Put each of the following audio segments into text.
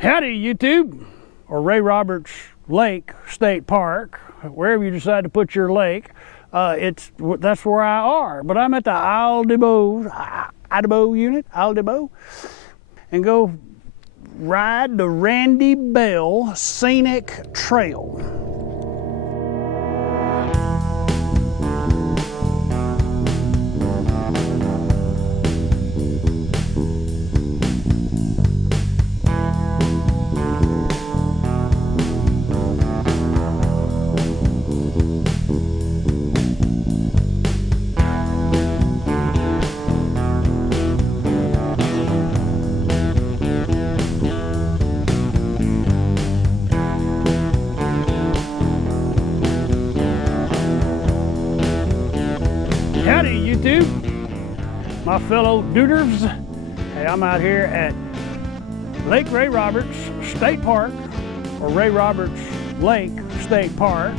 Howdy YouTube, or Ray Roberts Lake State Park, wherever you decide to put your lake. That's where I are. But I'm at the Isle Du Bois unit, Isle Du Bois, and go ride the Randy Bell Scenic Trail. Howdy YouTube, my fellow duders. Hey, I'm out here at Lake Ray Roberts State Park, or Ray Roberts Lake State Park,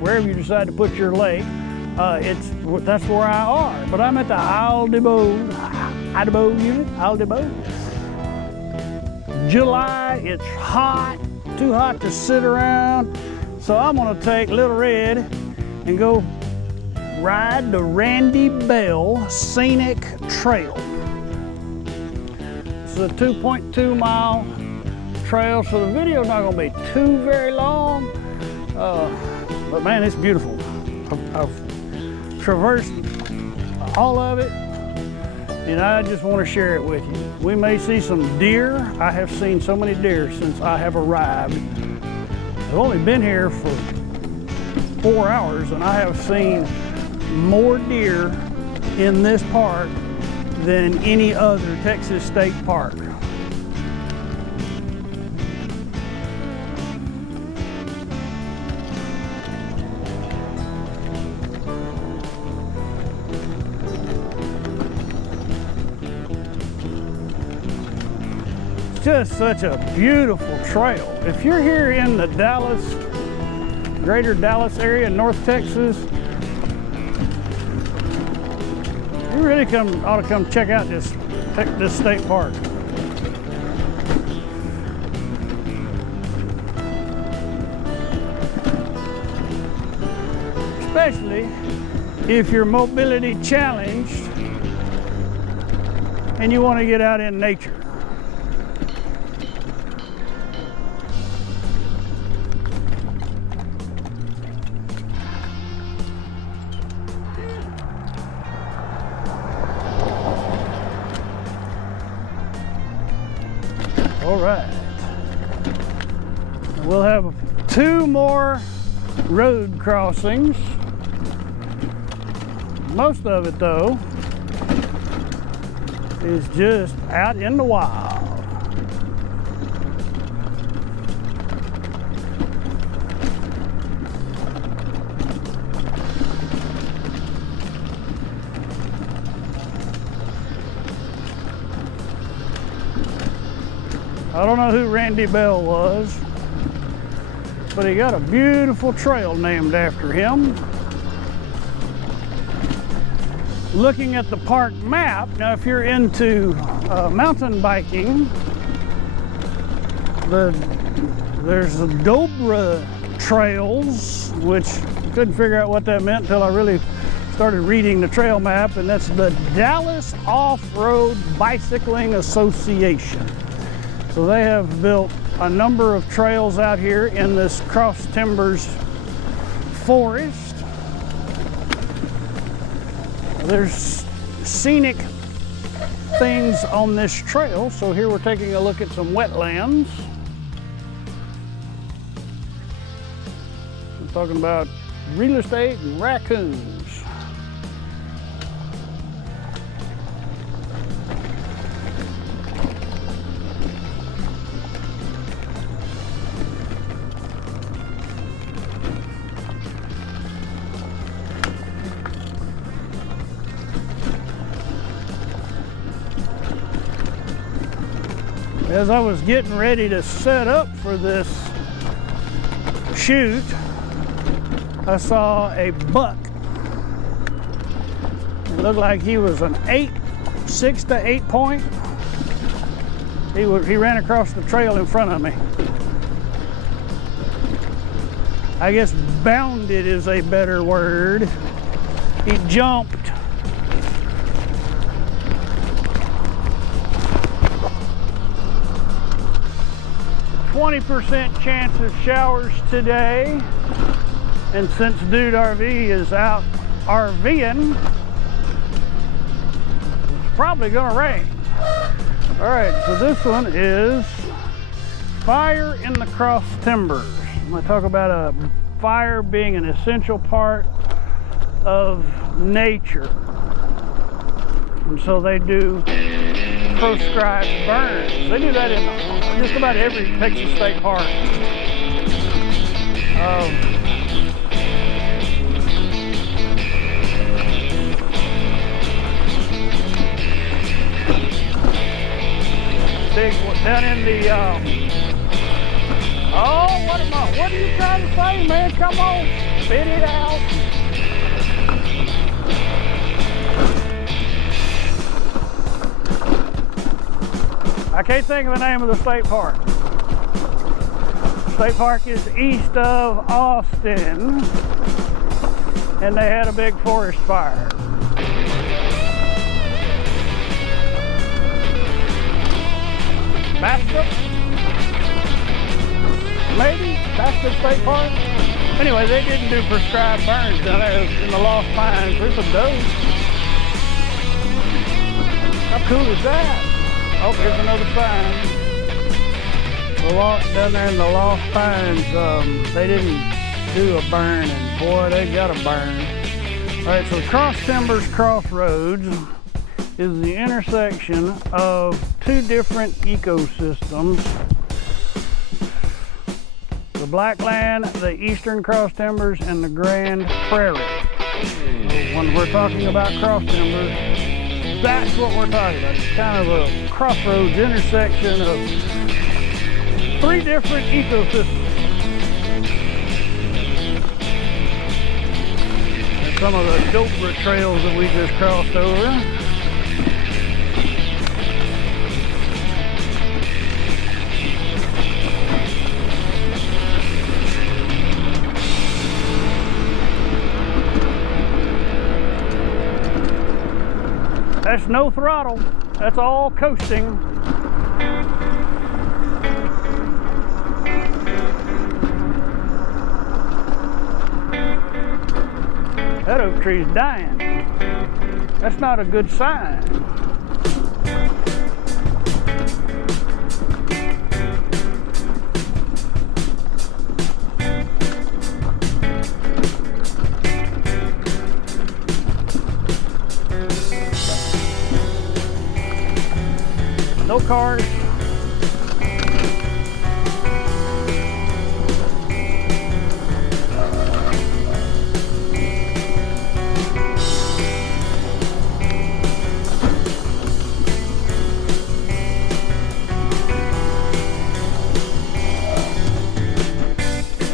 wherever you decide to put your lake. That's where I are. But I'm at the Isle Du Bois unit, Isle Du Bois. July, it's hot, too hot to sit around. So I'm gonna take Little Red and go ride the Randy Bell Scenic Trail. It's a 2.2 mile trail, so the video's not gonna be too very long. But man, it's beautiful. I've traversed all of it, and I just want to share it with you. We may see some deer. I have seen so many deer since I have arrived. I've only been here for 4 hours, and I have seen more deer in this park than any other Texas state park. It's just such a beautiful trail. If you're here in the greater Dallas area, North Texas, you really ought to come check out this state park. Especially if you're mobility challenged and you want to get out in nature. All right, we'll have 2 more road crossings. Most of it, though, is just out in the wild. I don't know who Randy Bell was, but he got a beautiful trail named after him. Looking at the park map, now if you're into mountain biking, there's the Dubois trails, which I couldn't figure out what that meant until I really started reading the trail map, and that's the Dallas Off-Road Bicycling Association. So they have built a number of trails out here in this Cross Timbers forest. There's scenic things on this trail. So here we're taking a look at some wetlands. I'm talking about real estate and raccoons. As I was getting ready to set up for this shoot, I saw a buck. It looked like he was an 6 to 8 point. He ran across the trail in front of me. I guess bounded is a better word. He jumped. %20 chance of showers today. And since Dude RV is out RVing, it's probably gonna rain. All right, so this one is fire in the cross timbers. I'm gonna talk about a fire being an essential part of nature. And so they do proscribed burns. They do that in just about every Texas state park. Down in the oh, what are you trying to say, man? Come on, spit it out. I can't think of the name of the state park. State park is east of Austin, and they had a big forest fire. Bastrop? Maybe? Bastrop State Park? Anyway, they didn't do prescribed burns down there in the Lost Pines. There's some does. How cool is that? Oh, there's another sign. Down there in the Lost Pines, they didn't do a burn, and boy, they got a burn. All right, so Cross Timbers Crossroads is the intersection of two different ecosystems. The Blackland, the Eastern Cross Timbers, and the Grand Prairie. So when we're talking about cross timbers, that's what we're talking about. It's kind of a crossroads intersection of three different ecosystems. And some of the Dubois trails that we just crossed over. That's no throttle. That's all coasting. That oak tree's dying. That's not a good sign. No cars.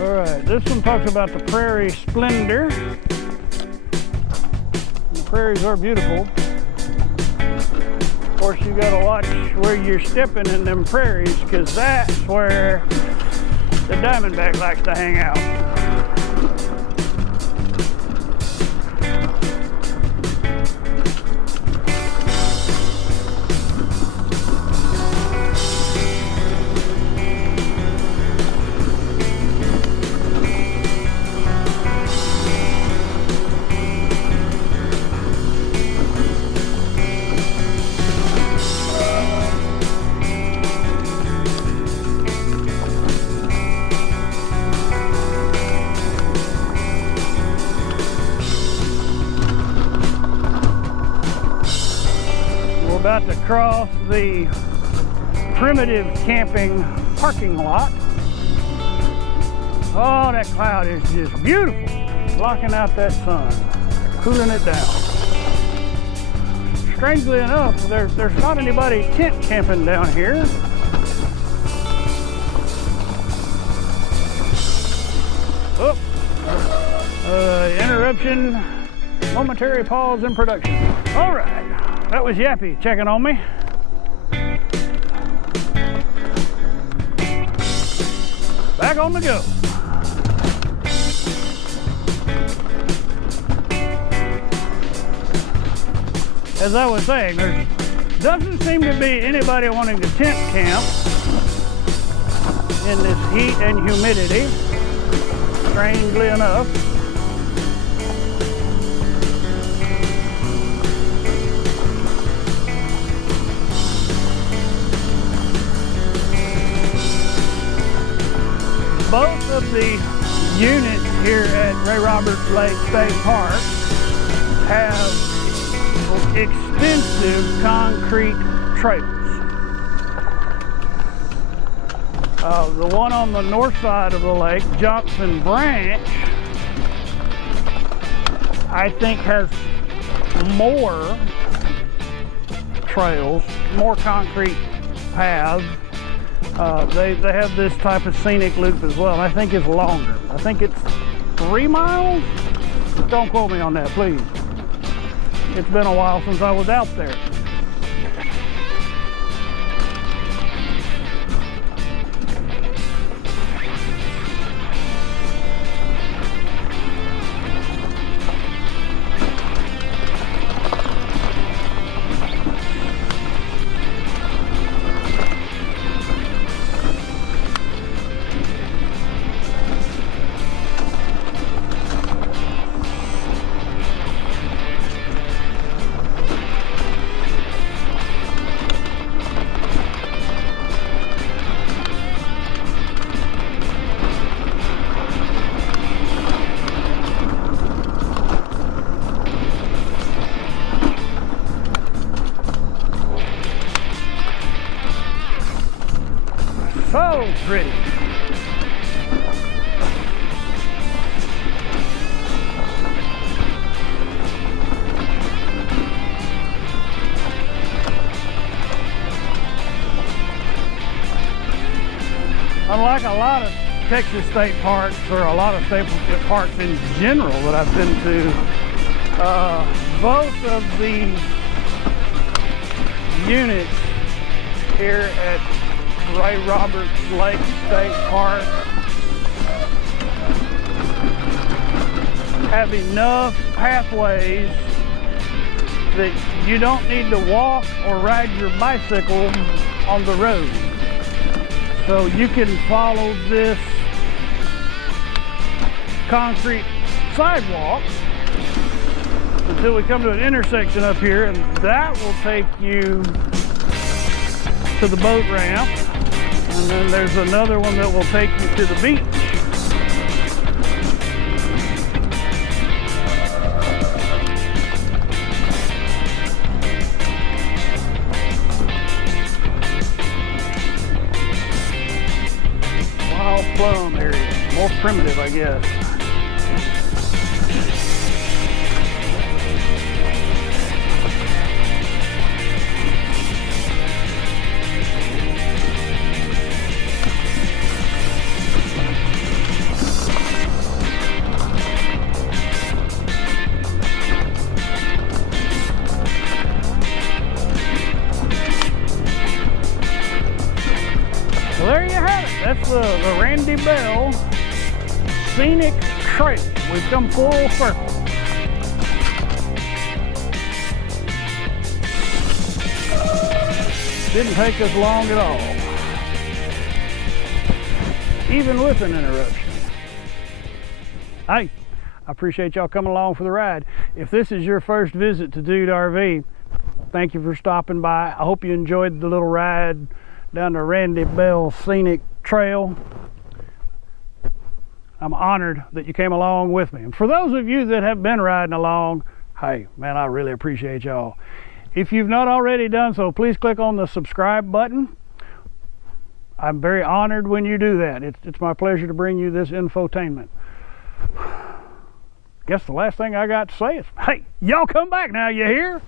All right, this one talks about the Prairie Splendor. The prairies are beautiful. Of course, you gotta watch where you're stepping in them prairies, because that's where the diamondback likes to hang out. About to cross the primitive camping parking lot. Oh, that cloud is just beautiful, blocking out that sun, cooling it down. Strangely enough, there's not anybody tent camping down here. Oh, interruption, momentary pause in production. All right. That was Yappy checking on me. back on the go. As I was saying, there doesn't seem to be anybody wanting to tent camp in this heat and humidity, strangely enough. Both of the units here at Ray Roberts Lake State Park have extensive concrete trails. The one on the north side of the lake, Johnson Branch, I think has more trails, more concrete paths. They have this type of scenic loop as well, and I think it's longer. I think it's 3 miles? Don't quote me on that, please. It's been a while since I was out there. So pretty. Unlike a lot of Texas state parks or a lot of state parks in general that I've been to, both of the units here at Ray Roberts Lake State Park have enough pathways that you don't need to walk or ride your bicycle on the road. So you can follow this concrete sidewalk until we come to an intersection up here, and that will take you to the boat ramp. And then there's another one that will take you to the beach. Wild plum area, more primitive, I guess. Well, there you have it. That's the Randy Bell Scenic Trail. We've come full circle. Didn't take us long at all, even with an interruption. Hey, I appreciate y'all coming along for the ride. If this is your first visit to Dude RV, thank you for stopping by. I hope you enjoyed the little ride down the Randy Bell Scenic Trail. I'm honored that you came along with me. And for those of you that have been riding along, hey, man, I really appreciate y'all. If you've not already done so, please click on the subscribe button. I'm very honored when you do that. It's my pleasure to bring you this infotainment. Guess the last thing I got to say is, hey, y'all come back now, you hear?